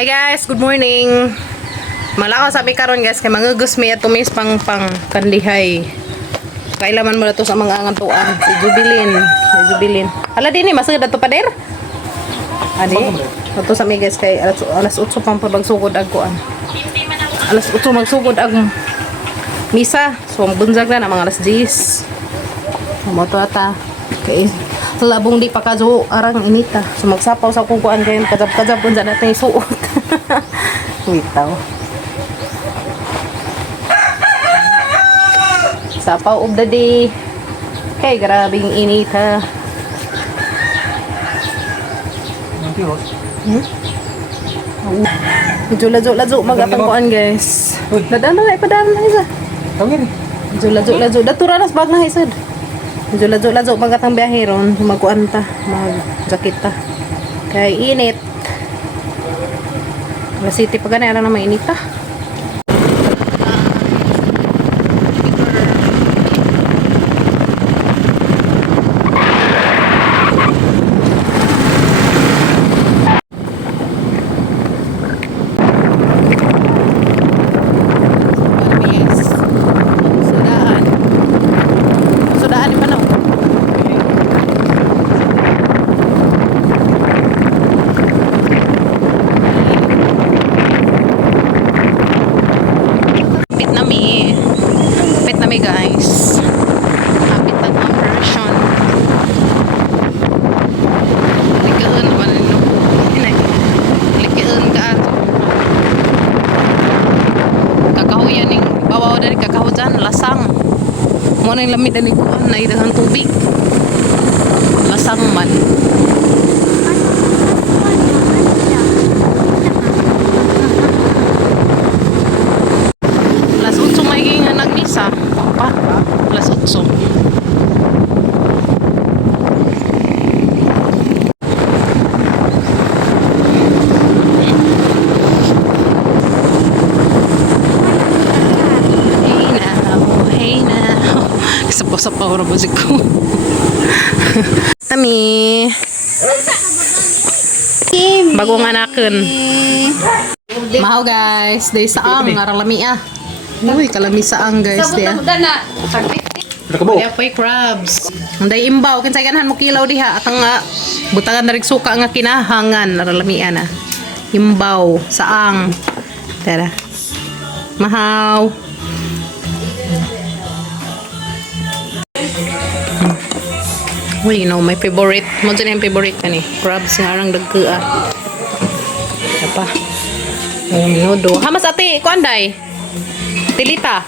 Hey guys, good morning. Malakaw sabi karon guys kay mangugus mi atumis pang kandihay. Kailaman mo na to sa mga angantuan. Si Jubilin. Hala din ni masagad ato pader. Ani. Ato sa mi guys kay alas 8 pang pabagsugod ag kuan. Alas 8 magsugod ag misa. So bunjag na mga alas 10. Mo to ata. Okay. Labong di pa kaso arang inita. So magsapaw sa kukuan kayo kajab-kajab kung dyan natin isuot. Wait daw. Sapaw of the day. Okay, grabing inita. Lazo magatang kuan guys. Dadaan na isa. Lazo. Daturanas bag na isad. Lazo magatang biyahe ron, magkuan ta, mag-jacket ta. Kaya init. Alas City pa gani, na mainit ta. Guys, kapit na conversion. Likaan naman ino. Likaan ka ato. Kakahuyan ning bawaw dari kakahujan lasang. Mo nang lamig dali kuan na idahan tubig. Lasang man. Alas 8 may nga nagmisa. Alas 8. Hey now. Sapaw-sapaw na musik ko. Tami. Bagong anaken. Mahaw guys. Day saang. Ngarang lami ah. Uy, kalami saang guys dia. Kaya pa'y crabs. Anday imbaw. Kinsay ganahan mo kilaw diha. Atang nga, butangan na rin suka nga kinahangan. Naralamian na. Imbaw. Saang. Tara. Mahaw. Uy, no, my favorite. Mo dyan yung favorite ka ni. Crabs nga arang dagka. Apa? Minudo. Hamas ate, kuanday? Tilita.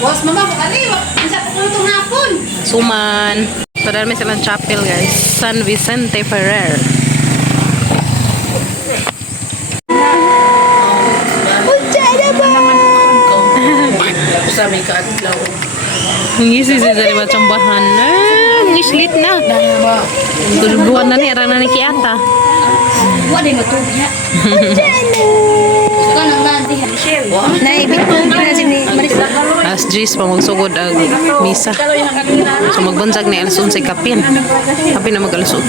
Was mama ko ani, isa pa ko itong hapon. Suman. So dahil may silang chapel guys. San Vicente Ferrer. Ang isi si dari macam bahan. Ngislit na. Tulubuhan na ni arang na ni Kiata. Wa din to ya. Saka nang nanti share. Na ibitong na sini Marisa. Alas 10 pa magsugod ang misa. So magbunsag ni alas 11 kapin. Kapin na mag alas 8.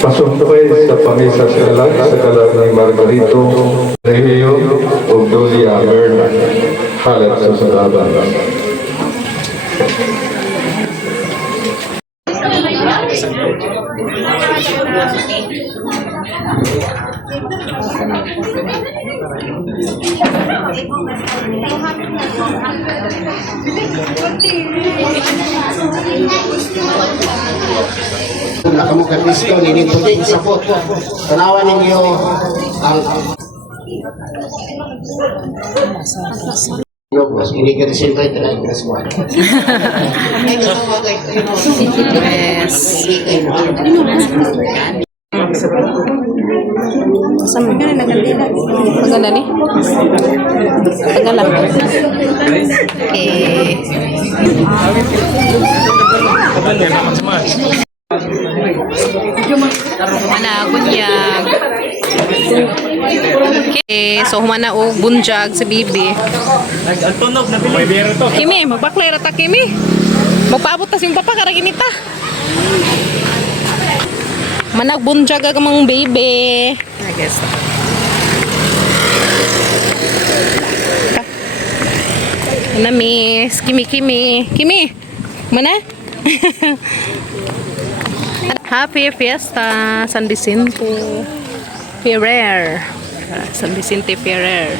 Pasumpoy sa pamisa sa kalag ni Margarito Rehio o Dolia Merna halat sa salaban. Nakamukat listo ni puti sa pot. Tanawan ninyo ang Logos, ini ka siyempre talagang kaswan. Yes. Sama ka na nagandila. Maganda ni? Tagalan. Okay. Mana, kunyag. Okay, so humana og bunjag sa bibi. Nag-altunog na bili. Kimi, magbaklay rata Kimi. Magpaabot tas yung papa karag inita. Manag bunjag ag mga baby. I guess. Na miss, Kimi. Mana? Happy Fiesta San Vicente Ferrer. San Vicente Ferrer.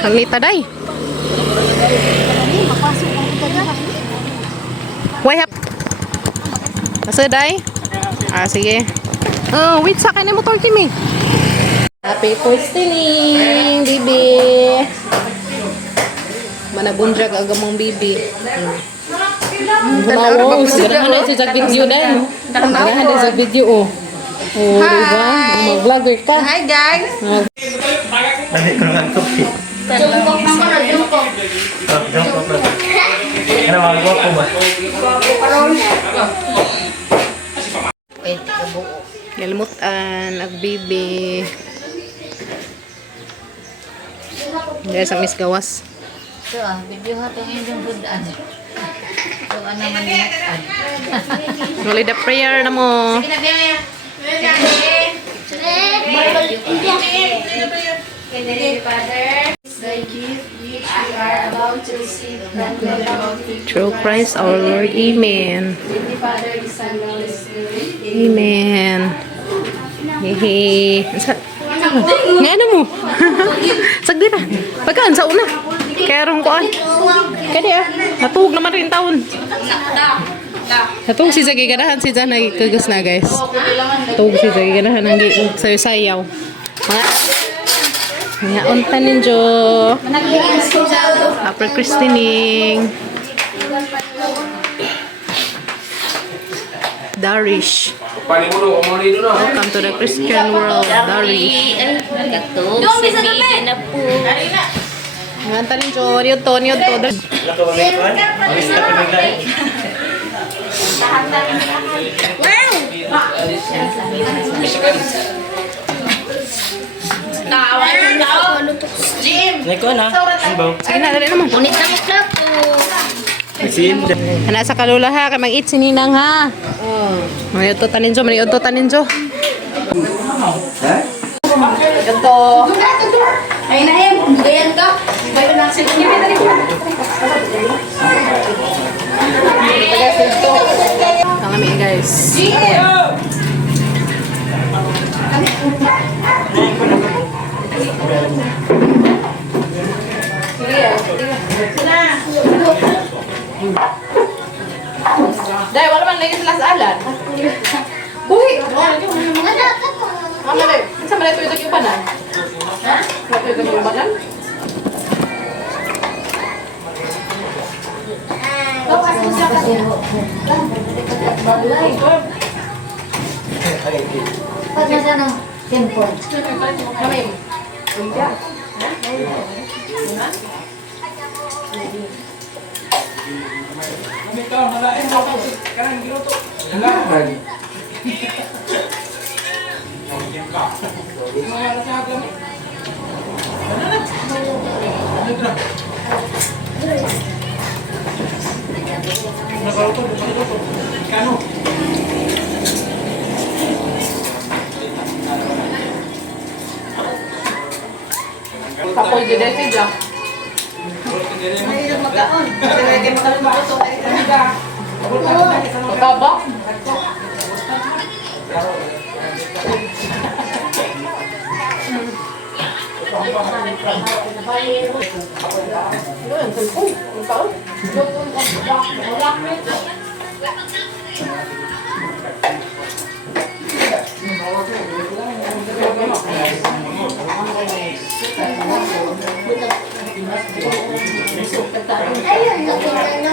Ang lita day. Why hap? Asa day? Sige. Oh, wait sa akin yung motor, Kimi. Happy Christening, bibi. Manabunjag agamong bibi. Wow, ganahan na sa video din. Ganahan na sa video, oh. Oh, diba? Mag-vlogger ka. Hi guys! Dali ko ng kopi. Jungkook naman, Jungkook. Jungkook na. Ano mga gwapo ba? Galmutan, agbibi. Dahil sa Miss Gawas. Ito video ha itong inyong budaan. Ito naman yan. Nuli the prayer na mo. Through Christ our Lord. Amen. Amen. Hehe. Nga na mo. Sagdi na. Pagkaan sa una. Kaya rong kuan. Kaya di natuhog naman rin taon. Natuhog si Zagi ganahan si Jan nagkagas na guys. Natuhog si Zagi ganahan ang sayo-sayaw. Mga unta ninyo. Happy Christening. Darish. Welcome to the Christian world, Darish. Doon, bisa namin! Mga unta ninyo. Niyod to. Lato ba may kuhan? Alista ko nagdali. May kuhan ha? Ano ba? Sige na, dali naman. Unit na itlog po. Sin. Kana sa kalula ha, kay mag-eat si Ninang ha. Mayod to taninjo. Ito. Ay na ganyan ka. Bayo na sila. Kami guys. Dai, wala man lagi sila sa alan. Buhi. Mama dai, sa man ito yung panan. Ha? Ito yung panan. Pag nasa ng tempo. Kami. Kapoy di desi ja. Tabak.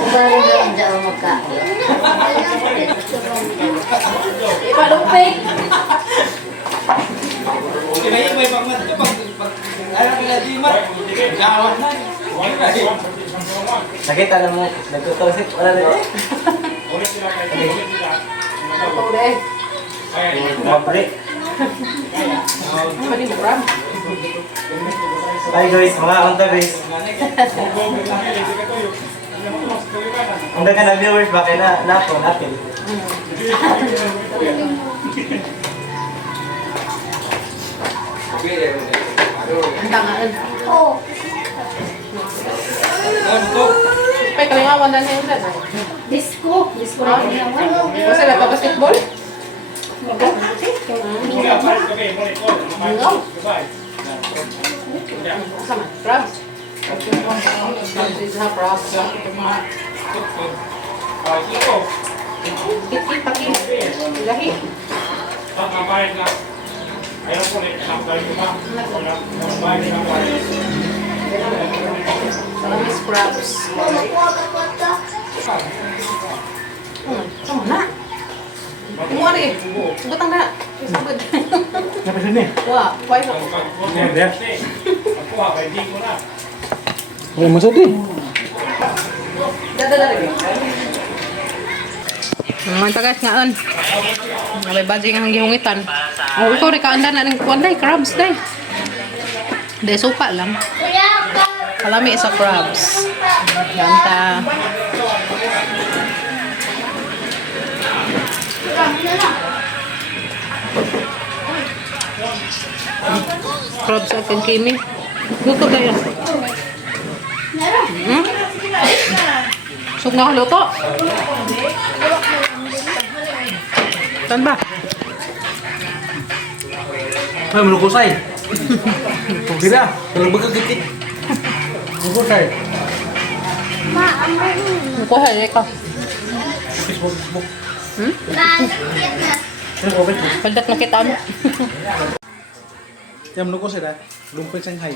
Baru lang dyan magkain. Ipalupit. Nakita na mo. Nagtutosik. Wala na eh. Mabrik. Hi guys, mga unta guys. Unda ka na viewers ba kaya na ako natin. Ang tangaan. Pay kalingawan na niya ulit. Disco. Disco na ginawa. Kasi nagpa-basketball? Sama, crabs. Crabs is ha, crabs. Kit-kit, paki. Lahi. Salamis crabs. Sama na. Kumuha rin. Sugot ang na. Sugot. Dapat sini. Wah, why mo? Ya. Oh, masuk di. Dada rin. Manta guys, ngaon. May bajing ang gihungitan. Oh, ikaw rin kaanda na ng kuwan day, crabs day. Day, supa lang. Kalami sa crabs. Ganta. Crabs akin kimi. Luto na yan. Sug na luto. Saan ba? Ay, melukusay. Kira, kalau bekel titik. Melukusay. Kuha rin ka. Facebook. Padat na kita ano. Yang melukusay dah. Lumpur Shanghai.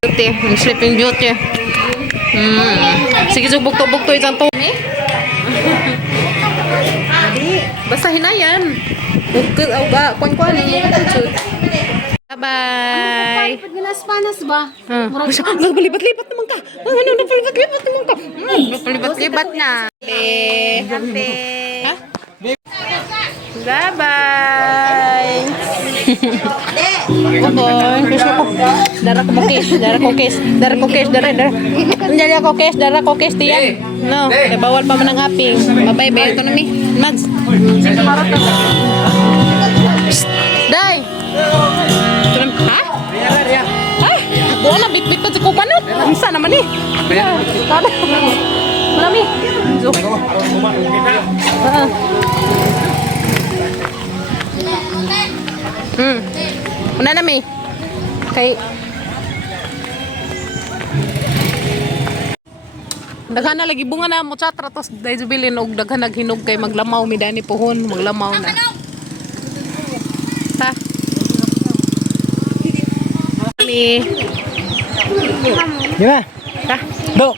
Beauty, yung sleeping beauty. Sige, bukto-bukto isang to. Basta hinayan. Bukod, kuan-kuan. Bye-bye. Ginas-panas ba? Nagbalibat-libat naman ka. Nagbalibat-libat naman ka. Nagbalibat-libat na. Ante. Ha? Bye-bye. Kupon. Darah ko kiss. Darah ko kiss tiyan. No, bawal pa man ang aping. Bye-bye, bye economy. Mads. Day. Ha? Ha? Buwan na bit-bit pa si Kupanot. Isa naman eh. Kada. Marami. Una na mi. Kay daghan na lagi bunga na mo chatra tos dai jubilin og daghan naghinog kay maglamaw mi dani pohon maglamaw na. Ta. Mi. Di ba? Ta. Do.